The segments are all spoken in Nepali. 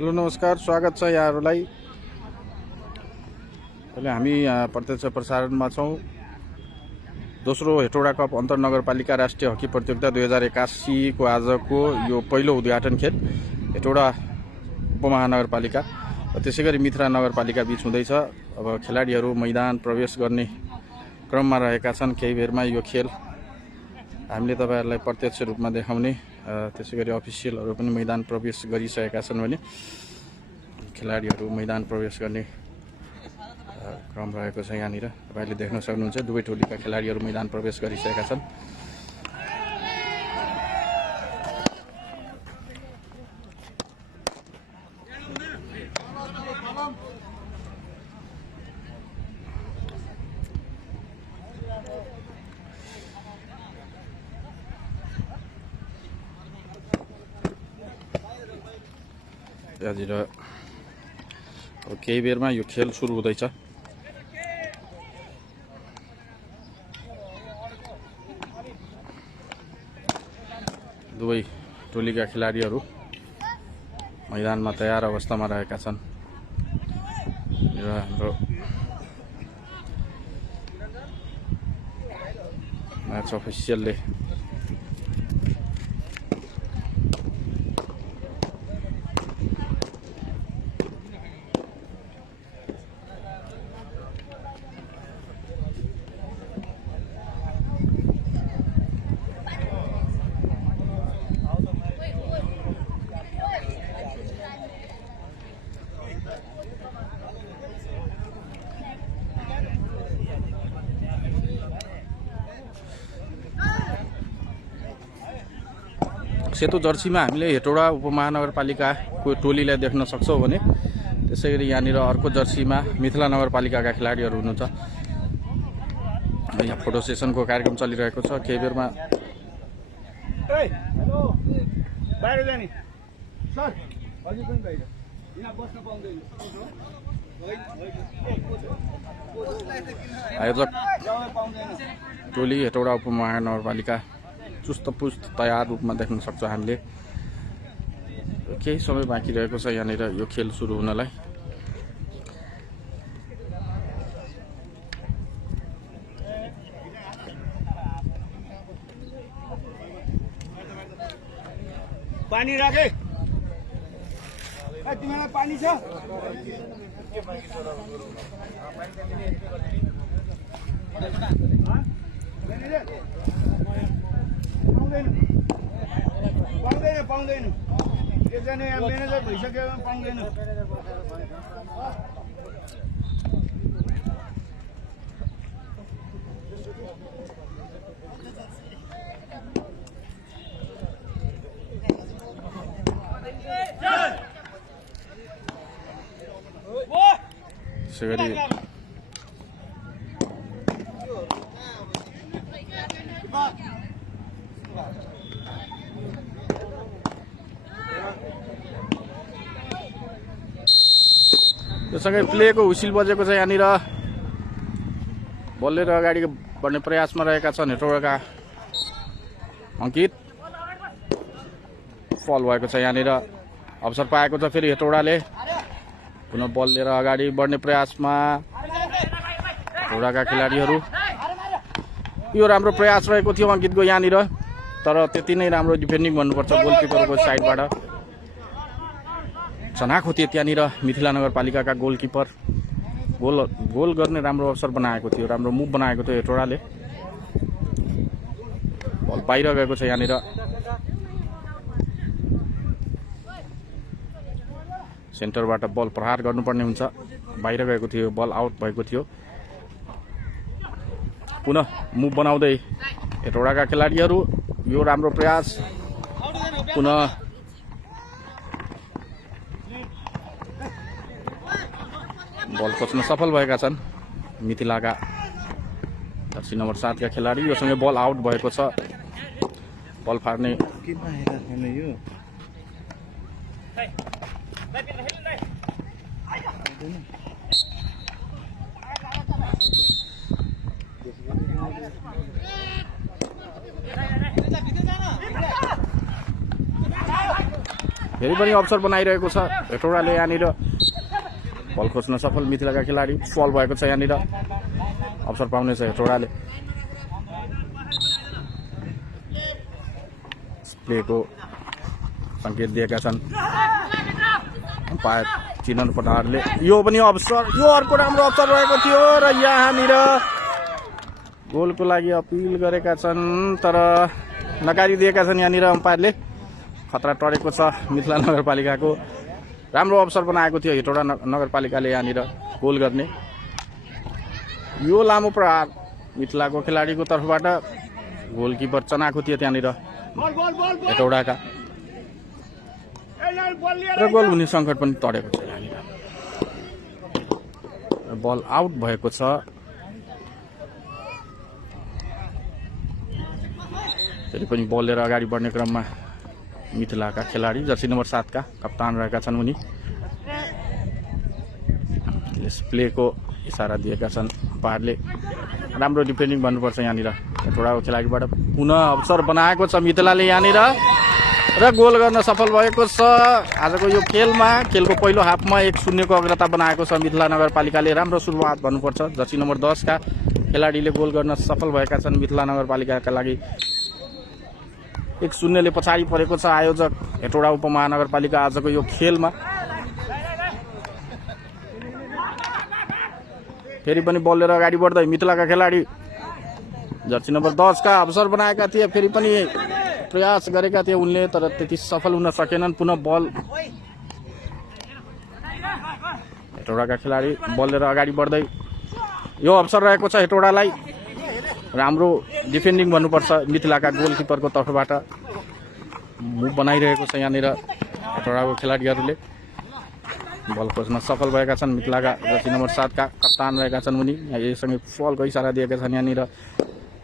हेलो नमस्कार, स्वागत छ यहाँहरूलाई। अहिले हामी प्रत्यक्ष प्रसारणमा छौँ। दोस्रो हेटौडा कप अन्तरनगरपालिका राष्ट्रिय हकी प्रतियोगिता 2081 को आजको यो पहिलो उद्घाटन खेल हेटौडा उपमहानगरपालिका र त्यसै गरी मित्रा नगरपालिका बीच हुँदैछ। अब खेलाडीहरू मैदान प्रवेश गर्ने क्रममा रहेका छन्। केही बेरमा यो खेल हामीले तपाईहरुलाई प्रत्यक्ष रूपमा देखाउने, त्यसै गरी अफिसियलहरू पनि मैदान प्रवेश गरिसकेका छन् भने खेलाडीहरू मैदान प्रवेश गर्ने क्रम रहेको छ। यहाँनिर तपाईले देख्न सक्नुहुन्छ दुवै टोलीका खेलाडीहरू मैदान प्रवेश गरिसकेका छन्। यहाँनिर अब केही बेरमा यो खेल सुरु हुँदैछ। दुवै टोलीका खेलाडीहरू मैदानमा तयार अवस्थामा रहेका छन् र हाम्रो म्याच अफिसियलले सेतो जर्सीमा हामीले हेटौडा उपमहानगरपालिकाको टोलीलाई देख्न सक्छौं भने त्यसैगरी यहाँनिर अर्को जर्सीमा मिथिला नगरपालिकाका खेलाडीहरू हुनुहुन्छ। यहाँ फोटो सेसनको कार्यक्रम चलिरहेको छ। केही बेरमा आयोजक टोली हेटौडा उपमहानगरपालिका चुस्तपुस्त तयार रूपमा देख्न सक्छौं हामीले। केही समय बाँकी रहेको छ यहाँनिर यो खेल सुरु हुनलाई। पानी राखे तिमीलाई पानी छ पाउँदैन एकजना यहाँ म्यानेजर भइसक्यो पाउँदैन। त्यसैगरी त्यससँगै प्लेको हुइसिल बजेको छ। यहाँनिर बलले अगाडि बढ्ने प्रयासमा रहेका छन् हेटौडाका अंकित। फल भएको छ। यहाँनिर अवसर पाएको छ फेरि हेटौडाले पुनः बल लिएर अगाडि बढ्ने प्रयासमा हेटौडाका खेलाडीहरू। यो राम्रो प्रयास रहेको थियो अंकितको यहाँनिर, तर त्यति नै राम्रो डिफेन्डिङ भन्नुपर्छ गोलकिपरको साइडबाट। चनाखो थियो त्यहाँनिर मिथिला नगरपालिकाका गोलकिपर। गोल गर्ने राम्रो अवसर बनाएको थियो, राम्रो मुभ बनाएको थियो हेटौडाले। बल बाहिर गएको छ। यहाँनिर सेन्टरबाट बल प्रहार गर्नुपर्ने हुन्छ, बाहिर गएको थियो, बल आउट भएको थियो। पुनः मुभ बनाउँदै हेटौडाका खेलाडीहरू। यो राम्रो प्रयास, पुनः बल खोज्न सफल भएका छन् मिथिलाका जर्सी नम्बर 7 का खेलाडी। योसँगै बल आउट भएको छ। बल फार्ने फेरि पनि अवसर बनाइरहेको छ हेटौडाले यहाँनिर बल खोज्न सफल मिथिलाका खेलाडी फल भएको छ यहाँनिर अवसर पाउनेछ हेटौडाले प्लेको सङ्केत दिएका छन् अम्पायर चिनन पठारले यो पनि अवसर यो अर्को राम्रो अवसर रहेको थियो र यहाँनिर गोलको लागि अपिल गरेका छन् तर नकारिदिएका छन् यहाँनिर अम्पायरले खतरा टरेको छ मिथिला नगरपालिकाको राम्रो अवसर बनाएको थियो हेटौडा नगरपालिकाले यहाँनिर गोल गर्ने यो लामो प्रहार मिथिलाको खेलाडीको तर्फबाट गोलकिपर चनाएको थियो त्यहाँनिर हेटौडाका र गोल हुने सङ्कट पनि टरेको छ यहाँनिर बल आउट भएको छ फेरि पनि बल लिएर अगाडि बढ्ने क्रममा मिथिलाका खेलाडी जर्सी नम्बर 7 का कप्तान रहेका छन् उनी यस प्लेको इसारा दिएका छन् अम्पायरले राम्रो डिफेन्डिङ भन्नुपर्छ यहाँनिर हेटौडाको खेलाडीबाट पुनः अवसर बनाएको छ मिथिलाले यहाँनिर र गोल गर्न सफल भएको छ आजको यो खेलको पहिलो हाफमा 1-0 को अग्रता बनाएको छ मिथिला नगरपालिकाले राम्रो सुरुवात भन्नुपर्छ जर्सी नम्बर 10 का खेलाडीले गोल गर्न सफल भएका छन् मिथिला नगरपालिकाका लागि 1-0 ले पछाडि परेको छ आयोजक हेटौडा उपमहानगरपालिका आजको यो खेलमा फेरि पनि बल लिएर अगाडि बढ्दै मिथिलाका खेलाडी जर्सी नम्बर 10 का अवसर बनाएका थिए फेरि पनि प्रयास गरेका थिए उनले तर त्यति सफल हुन सकेनन् पुनः बल हेटौडाका खेलाडी बल लिएर अगाडि बढ्दै यो अवसर रहेको छ हेटौडालाई राम्रो डिफेन्डिङ भन्नुपर्छ मिथिलाका गोलकिपरको तर्फबाट मुभ बनाइरहेको छ यहाँनिर हेटौडाको खेलाडीहरूले बल खोज्न सफल भएका छन् मिथिलाका जर्सी नम्बर 7 का कप्तान रहेका छन् उनी यससँगै फलको इसारा दिएका छन् यहाँनिर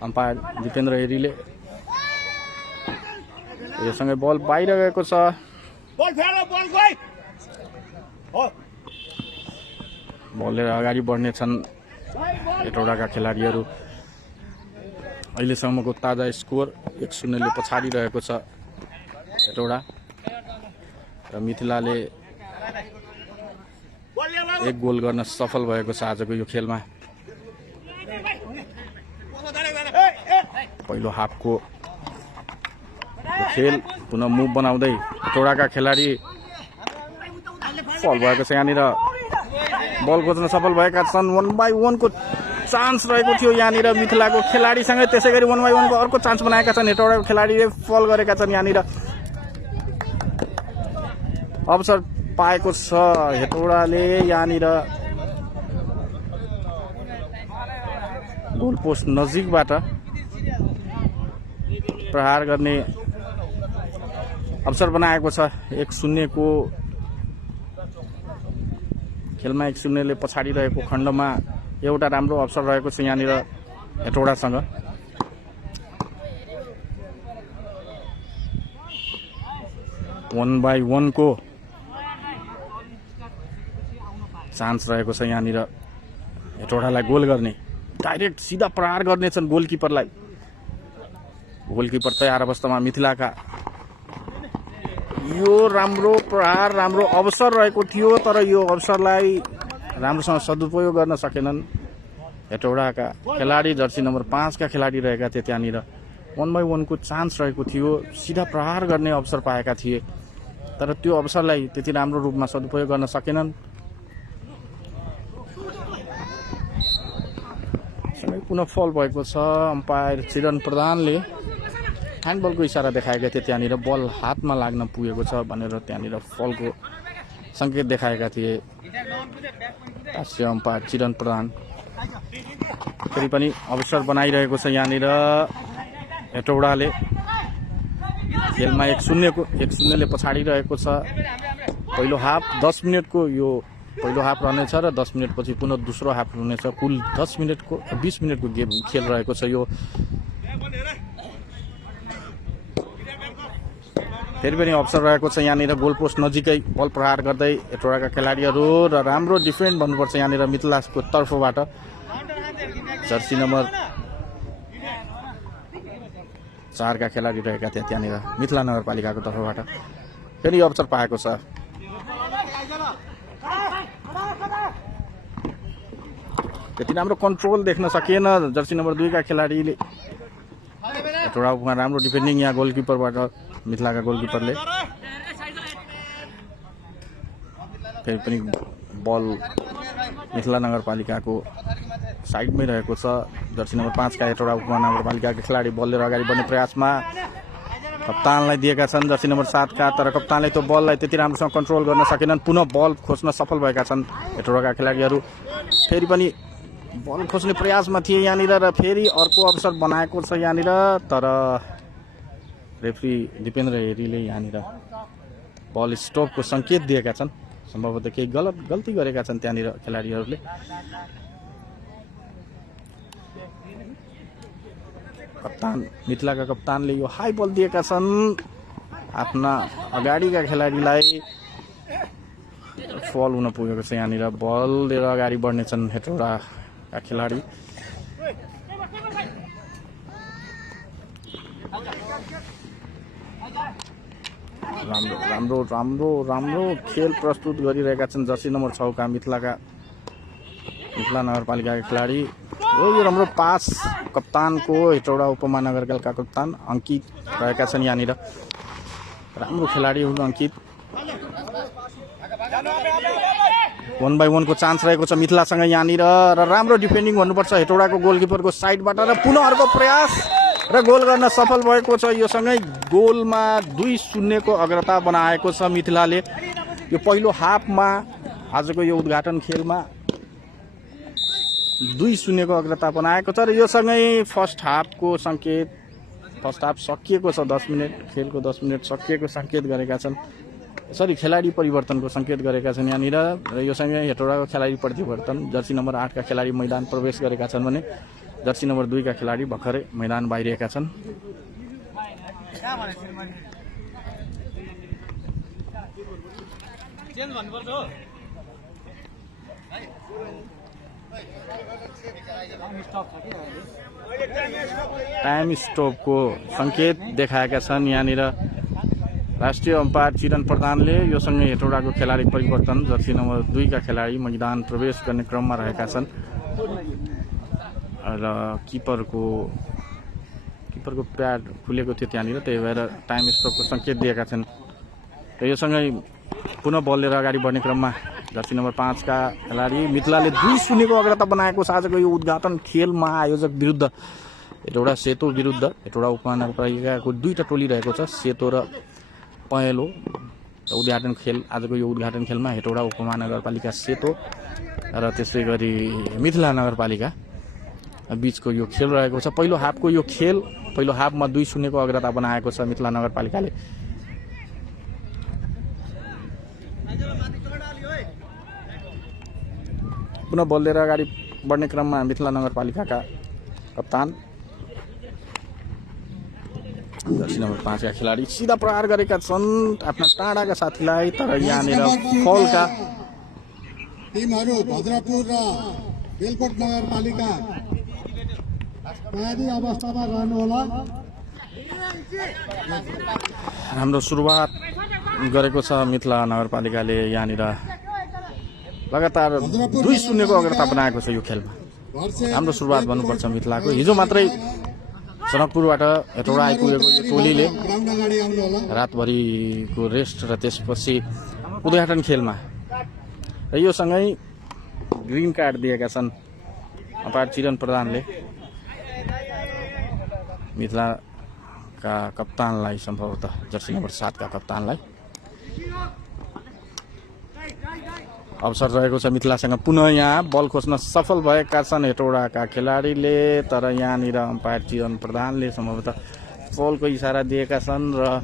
अम्पायर जितेन्द्र हेरीले यससँगै बल बाहिर गएको छ बल लिएर अगाडि बढ्ने छन् हेटौडाका खेलाडीहरू अहिलेसम्मको ताजा स्कोर 1-0 ले पछाडि रहेको छ हेटौडा र मिथिलाले 1 गोल गर्न सफल भएको छ आजको यो खेलमा पहिलो हाफको खेल पुनः मुभ बनाउँदै हेटौडाका खेलाडी फल भएको छ यहाँनिर बल खोज्न सफल भएका छन् 1-1 को चान्स रहेको थियो यहाँनिर मिथिलाको खेलाडीसँगै त्यसै गरी 1-1 को अर्को चान्स बनाएका छन् हेटौडाको खेलाडीले फल गरेका छन् यहाँनिर अवसर पाएको छ हेटौडाले यहाँनिर गोल पोस्ट नजिकबाट प्रहार गर्ने अवसर बनाएको छ 1-0 को खेलमा 1-0 ले पछाडि रहेको खण्डमा एउटा राम्रो अवसर रहेको छ यहाँनिर हेटौडासँग 1-1 को चान्स रहेको छ यहाँनिर हेटौडालाई गोल गर्ने डाइरेक्ट सिधा प्रहार गर्नेछन् गोलकिपरलाई गोलकिपर तयार अवस्थामा मिथिलाका यो राम्रो प्रहार राम्रो अवसर रहेको थियो तर यो अवसरलाई राम्रोसँग सदुपयोग गर्न सकेनन् हेटौडाका खेलाडी जर्सी नम्बर 5 का खेलाडी रहेका थिए त्यहाँनिर 1-1 को चान्स रहेको थियो सिधा प्रहार गर्ने अवसर पाएका थिए तर त्यो अवसरलाई त्यति राम्रो रूपमा सदुपयोग गर्न सकेनन् पुनः फल भएको छ अम्पायर चिरन प्रधानले ह्यान्डबलको इसारा देखाएका थिए त्यहाँनिर बल हातमा लाग्न पुगेको छ भनेर त्यहाँनिर फलको सङ्केत देखाएका थिए अम्पायर चिरन प्रधान फेरि पनि अवसर बनाइरहेको छ यहाँनिर हेटौडाले खेलमा 1-0 ले पछाडि रहेको छ पहिलो हाफ 10 मिनटको यो पहिलो हाफ रहनेछ र 10 मिनटपछि पुनः दोस्रो हाफ हुनेछ कुल 20 मिनटको गेम खेल रहेको छ यो फेरि पनि अवसर रहेको छ यहाँनिर गोल पोस्ट नजिकै बल प्रहार गर्दै हेटौडाका खेलाडीहरू र राम्रो डिफेन्ड भन्नुपर्छ यहाँनिर मिथिलाको तर्फबाट जर्सी नम्बर 4 का खेलाडी रहेका थिए त्यहाँनिर मिथिला नगरपालिकाको तर्फबाट फेरि अवसर पाएको छ। त्यति राम्रो कन्ट्रोल देख्न सकिएन जर्सी नम्बर 2 का खेलाडीले। एउटा राम्रो डिफेन्डिङ यहाँ गोलकिपरबाट मिथिलाका गोलकिपरले। फेरि पनि बल मिथिला नगरपालिकाको साइडमै रहेको छ। जर्सी नम्बर 5 का हेटौडा उपमहानगरपालिकाका खेलाडी बल लिएर अगाडि बढ्ने प्रयासमा कप्तानलाई दिएका छन् जर्सी नम्बर 7 का, तर कप्तानले त्यो बललाई त्यति राम्रोसँग कन्ट्रोल गर्न सकेनन्। पुनः बल खोज्न सफल भएका छन् हेटौडाका खेलाडीहरू। फेरि पनि बल खोज्ने प्रयासमा थिए यहाँनिर र फेरि अर्को अवसर बनाएको छ यहाँनिर, तर रेफ्री दिपेन्द्र हेरीले यहाँनिर बल स्टपको सङ्केत दिएका छन्। सम्भवतः केही गल्ती गरेका छन् त्यहाँनिर खेलाडीहरूले। कप्तान मिथिलाका कप्तानले यो हाई बल दिएका छन् आफ्ना अगाडिका खेलाडीलाई। फल हुन पुगेको छ यहाँनिर। बल लिएर अगाडि बढ्नेछन् हेटौडाका खेलाडी। राम्रो राम्रो राम्रो राम्रो खेल प्रस्तुत गरिरहेका छन् जर्सी नम्बर 6 का मिथिला नगरपालिकाका खेलाडी। यो राम्रो पास कप्तानको हेटौडा उपमहानगरपालिकाका कप्तान अङ्कित रहेका छन् यहाँनिर। राम्रो खेलाडी हुन् अङ्कित। 1-1 को चान्स रहेको छ मिथिलासँग यहाँनिर र राम्रो डिफेन्डिङ भन्नुपर्छ हेटौडाको गोलकिपरको साइडबाट र पुनः अर्को प्रयास र गोल गर्न सफल भएको छ। यो सँगै गोलमा 2-0 को अग्रता बनाएको छ मिथिलाले। यो पहिलो हाफमा आजको यो उद्घाटन खेलमा 2-0 को अग्रता बनाएको छ र यो सँगै फर्स्ट हाफको सङ्केत, फर्स्ट हाफ सकिएको छ। 10 मिनट खेलको 10 मिनट सकिएको सङ्केत गरेका छन्। खेलाडी परिवर्तनको सङ्केत गरेका छन् यहाँनिर र यो सँगै हेटौडाको खेलाडी परिवर्तन। जर्सी नम्बर 8 का खेलाडी मैदान प्रवेश गरेका छन् भने जर्सी नम्बर 2 का खेलाडी भर्खरै मैदान बाहिरिएका छन्। टाइम स्टपको सङ्केत देखाएका छन् यहाँनिर राष्ट्रिय अम्पायर चिरन प्रधानले। यो सँगै हेटौडाको खेलाडी परिवर्तन। जर्सी नम्बर 2 का खेलाडी मैदान प्रवेश गर्ने क्रममा रहेका छन् र किपरको प्याड खुलेको थियो त्यहाँनिर, त्यही भएर टाइम स्टपको सङ्केत दिएका छन्। र यो सँगै पुनः बल लिएर अगाडि बढ्ने क्रममा जर्सी नम्बर 5 का खेलाडी मिथिलाले 2-0 को अग्रता बनाएको छ आजको यो उद्घाटन खेलमा। आयोजक विरुद्ध हेटौडा सेतो विरुद्ध हेटौडा उपमहानगरपालिकाको 2टा टोली रहेको छ, सेतो र पहेँलो। उद्घाटन खेल आजको यो उद्घाटन खेलमा हेटौडा उपमहानगरपालिका सेतो र त्यसै गरी मिथिला नगरपालिका बीचको यो खेल रहेको छ। पहिलो हाफमा 2-0 को अग्रता बनाएको छ मिथिला नगरपालिकाले। पुनः बल लिएर अगाडि बढ्ने क्रममा मिथिला नगरपालिकाका कप्तान जर्सी नम्बर 5 का खेलाडी सिधा प्रहार गरेका छन् आफ्ना टाढाका साथीलाई, तर यहाँनिर फलका टिमहरू भद्रपुर र बेलकोट नगरपालिका तयारी अवस्थामा रहनुहोला। राम्रो सुरुवात गरेको छ मिथिला नगरपालिकाले। यहाँनिर लगातार 2-0 को अग्रता बनाएको छ यो खेलमा। राम्रो सुरुवात भन्नुपर्छ मिथिलाको। हिजो मात्रै जनकपुरबाट हेटौडा आइपुगेको यो टोलीले रातभरिको रेस्ट र त्यसपछि उद्घाटन खेलमा र यो सँगै ग्रिन कार्ड दिएका छन् अम्पायर चिरन प्रधानले मिथिलाका कप्तानलाई, सम्भवतः जर्सी नम्बर 7 का कप्तानलाई। अवसर रहेको छ मिथिलासँग। पुनः यहाँ बल खोज्न सफल भएका छन् हेटौडाका खेलाडीले, तर यहाँनिर अम्पायर चिरन प्रधानले सम्भवतः बलको इसारा दिएका छन् र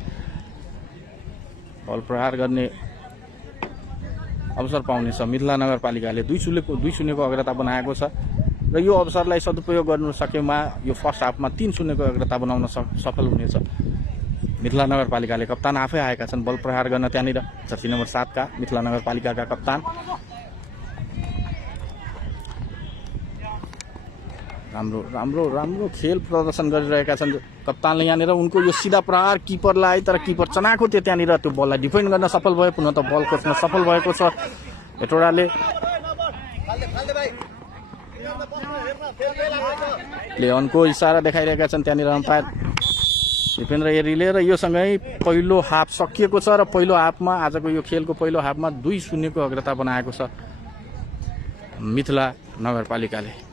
बल प्रहार गर्ने अवसर पाउनेछ मिथिला नगरपालिकाले। 2-0 को अग्रता बनाएको छ र यो अवसरलाई सदुपयोग गर्नु सकेमा यो फर्स्ट हाफमा 3-0 को अग्रता बनाउन सफल हुनेछ मिथिला नगरपालिकाले। कप्तान आफै आएका छन् बल प्रहार गर्न त्यहाँनिर। जर्सी नम्बर 7 का मिथिला नगरपालिकाका कप्तान राम्रो राम्रो राम्रो खेल प्रदर्शन गरिरहेका छन् कप्तानले यहाँनिर उनको यो सिधा प्रहार किपरलाई, तर किपर चनाखो थियो त्यहाँनिर त्यो बललाई डिफेन्ड गर्न सफल भयो, पुनः त बल खोज्न सफल भएको छ हेटौडाले। प्ले अनको इसारा देखाइरहेका छन् त्यहाँनिर अम्पायर दिपेन्द्र एरीले। र योसँगै पहिलो हाफ सकिएको छ र पहिलो हाफमा आजको यो खेलको पहिलो हाफमा 2-0 को अग्रता बनाएको छ मिथिला नगरपालिकाले।